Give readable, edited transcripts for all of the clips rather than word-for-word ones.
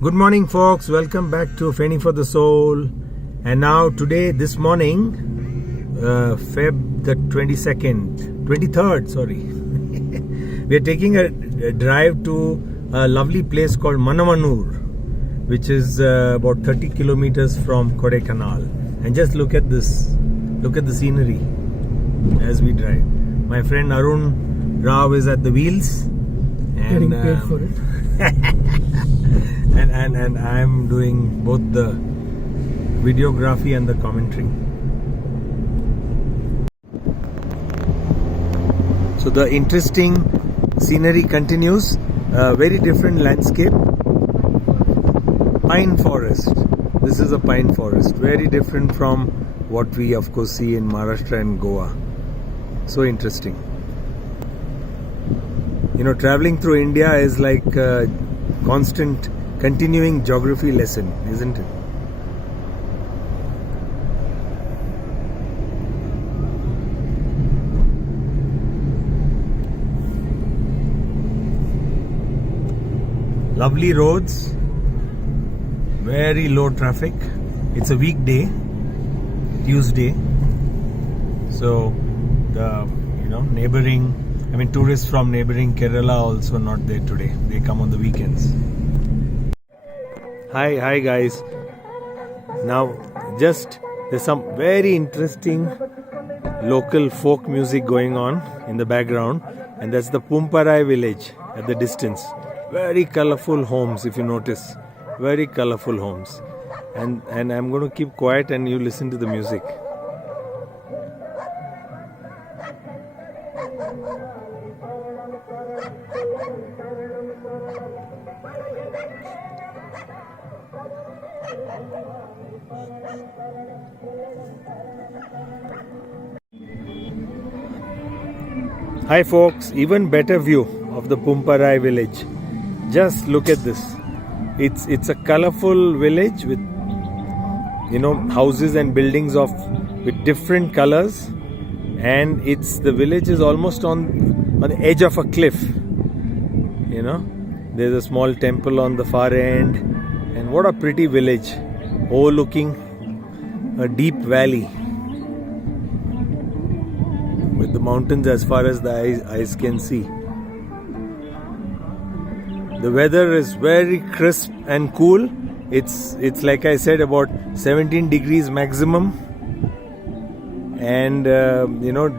Good morning, folks. Welcome back to Feni for the Soul. And now today, this morning, Feb the 23rd, sorry. We are taking a drive to a lovely place called Manavannur, which is about 30 kilometers from Kodaikanal. And just look at this. Look at the scenery as we drive. My friend Arun Rao is at the wheels. And, getting paid for it. and I'm doing both the videography and the commentary. So the interesting scenery continues. Very different landscape. Pine forest. This is a pine forest. Very different from what we of course see in Maharashtra and Goa. So interesting. You know, traveling through India is like a constant continuing geography lesson, isn't it? Lovely roads, very low traffic. It's a weekday, Tuesday. So the tourists from neighboring Kerala also not there today. They come on the weekends. Hi guys. Now there's some very interesting local folk music going on in the background, and that's the Pumparai Village at the distance. Very colorful homes, if you notice. Very colorful homes. And I'm going to keep quiet and you listen to the music. Hi folks, even better view of the Pumparai village. Just look at this. It's a colorful village with houses and buildings with different colors, and the village is almost on the edge of a cliff. There's a small temple on the far end, and what a pretty village overlooking a deep valley with the mountains as far as the eyes can see. The weather is very crisp and cool. It's like I said, about 17 degrees maximum, and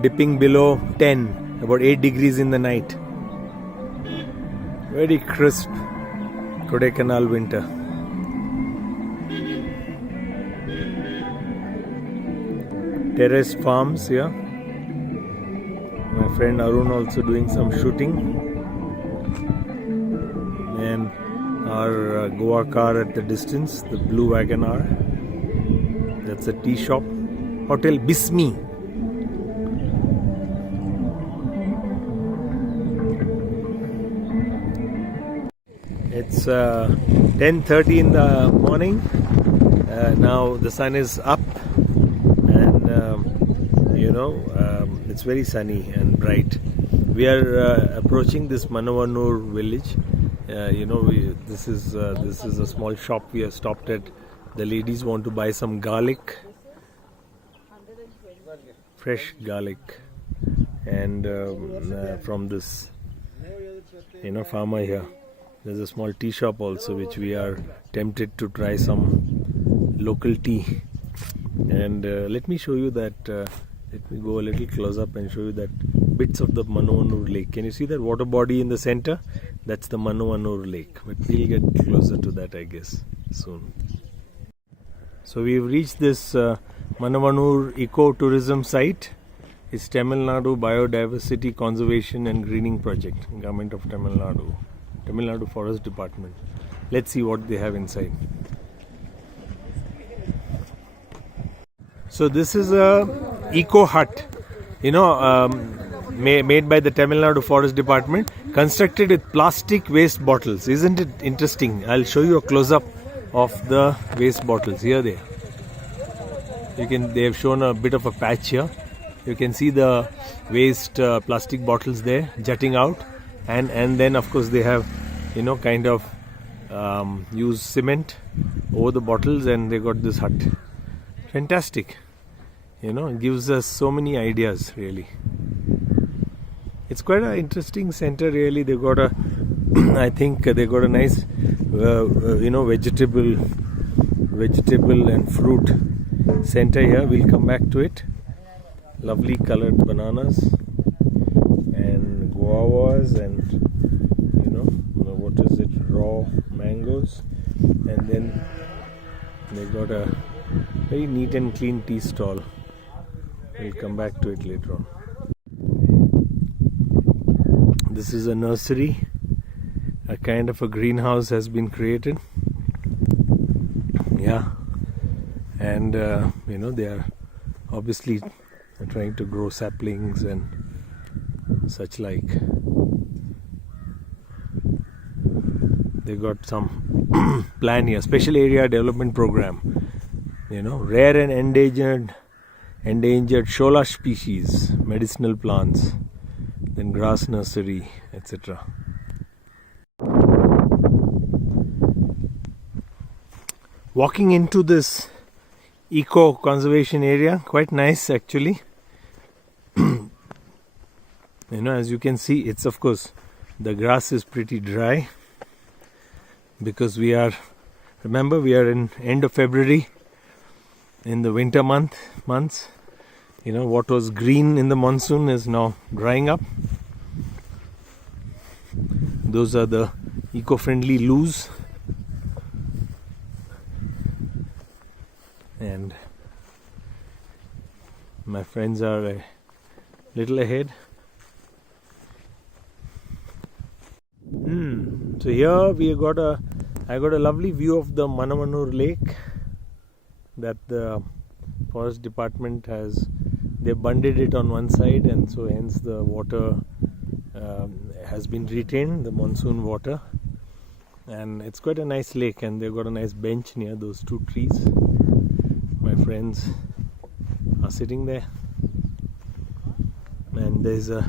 dipping below 10, about 8 degrees in the night. Very crisp Kodaikanal winter. Terrace farms here. My friend Arun also doing some shooting. And our Goa car at the distance, the blue Wagoner. That's a tea shop. Hotel Bismi. It's 10:30 in the morning. Now the sun is up, and it's very sunny and bright. We are approaching this Manavannur village. This is a small shop we have stopped at. The ladies want to buy some garlic, fresh garlic, and from this farmer here. There's a small tea shop also, which we are tempted to try some local tea. And let me show you that. Let me go a little close up and show you that bits of the Manavannur lake. Can you see that water body in the center? That's the Manavannur lake. But we'll get closer to that, I guess, soon. So we've reached this Manavannur eco-tourism site. It's Tamil Nadu Biodiversity Conservation and Greening Project, Government of Tamil Nadu Forest Department. Let's see what they have inside. So this is a eco hut, made by the Tamil Nadu Forest Department, constructed with plastic waste bottles. Isn't it interesting? I'll show you a close-up of the waste bottles. Here they are. They have shown a bit of a patch here. You can see the waste plastic bottles there jutting out, and then of course they have kind of use cement over the bottles, and they got this hut. Fantastic. It gives us so many ideas, really. It's quite an interesting center, really. They got a I think they got a nice vegetable and fruit center here. We'll come back to it. Lovely colored bananas and guavas, and what is it, raw mangoes, and then they got a very neat and clean tea stall. We'll come back to it later on. This is a nursery. A kind of a greenhouse has been created. Yeah, and they are obviously trying to grow saplings and such like. They got some plan here, special area development program. Rare and endangered shola species, medicinal plants, then grass nursery, etc. Walking into this eco conservation area, quite nice actually. As you can see, it's of course the grass is pretty dry because we are in end of February, in the winter months. What was green in the monsoon is now drying up. Those are the eco-friendly loos. And my friends are a little ahead. So here I got a lovely view of the Manavannur Lake that the forest department they bundled it on one side, and so hence the water has been retained, the monsoon water, and it's quite a nice lake, and they've got a nice bench near those two trees. My friends are sitting there, and there's a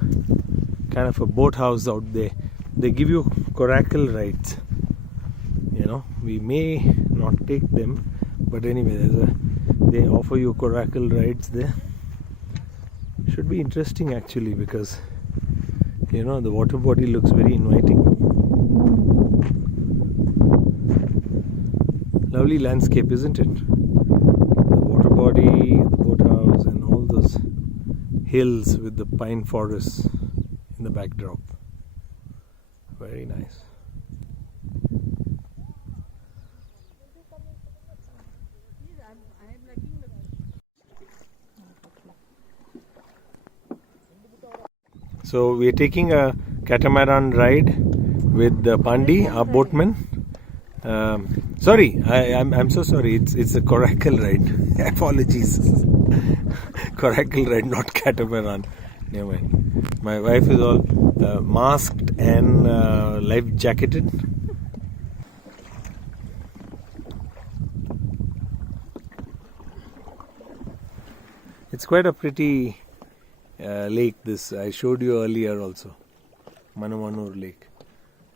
kind of a boathouse out there. They give you coracle rides. We may not take them, but anyway, they offer you coracle rides there. Should be interesting actually, because the water body looks very inviting. Lovely landscape, isn't it? The water body, the boathouse, and all those hills with the pine forests in the backdrop. Very nice. So we are taking a catamaran ride with Pandi, our boatman. Sorry, I'm so sorry. It's a coracle ride. Apologies. Coracle ride, not catamaran. Never mind. My wife is all masked and life jacketed. It's quite a pretty lake. This I showed you earlier also, Manavannur Lake,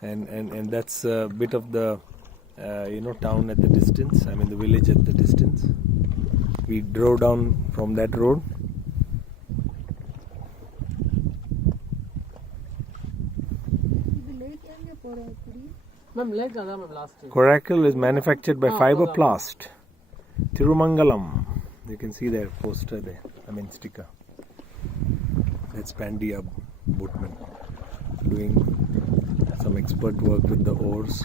and that's a bit of the town at the distance. I mean the village at the distance. We drove down from that road. Coracle is manufactured by Fiberplast, Tirumangalam. You can see their poster there. Sticker. That's Pandia boatman doing some expert work with the oars.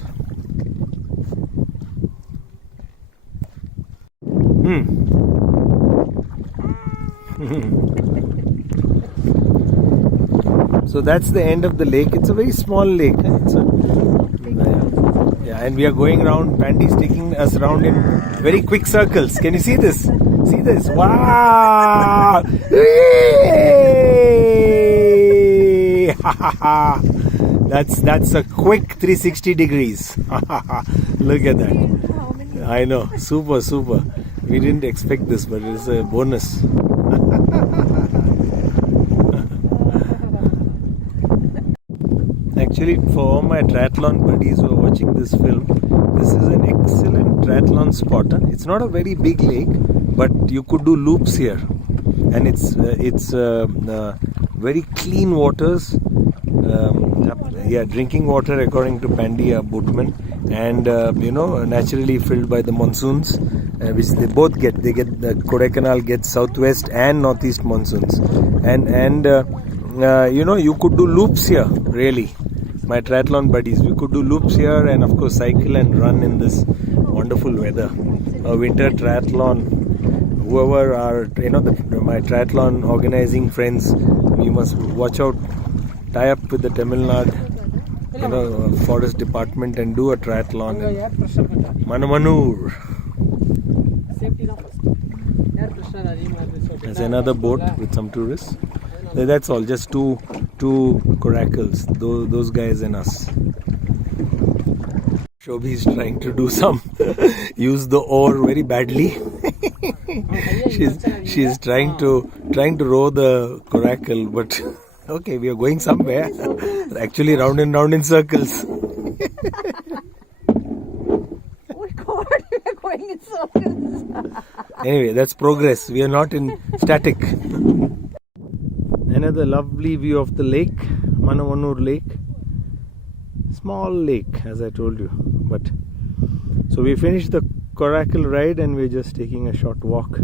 So that's the end of the lake. It's a very small lake. And we are going around. Pandy's taking us around in very quick circles. Can you see this? See this? Wow! That's a quick 360 degrees. Look at that. I know. Super. We didn't expect this, but it's a bonus. Actually, for all my triathlon buddies who are watching this film, this is an excellent triathlon spot. It's not a very big lake, but you could do loops here, and it's very clean waters. Drinking water according to Pandy, boatman, and naturally filled by the monsoons, which they both get. They get the Kodaikanal gets southwest and northeast monsoons, and you could do loops here. Really, my triathlon buddies, we could do loops here, and of course cycle and run in this wonderful weather. A winter triathlon. Whoever are my triathlon organizing friends, you must watch out. Tie up with the Tamil Nadu, forest department and do a triathlon in Manavannur. There's another boat with some tourists. That's all. Just two coracles. Those guys and us. Shobhi is trying to do some use the oar very badly. she's trying to row the coracle, but. Okay, we are going somewhere. Actually, round and round in circles. Oh God, we are going in circles. Anyway, that's progress. We are not in static. Another lovely view of the lake, Manavannur Lake. Small lake, as I told you. But so we finished the coracle ride, and we're just taking a short walk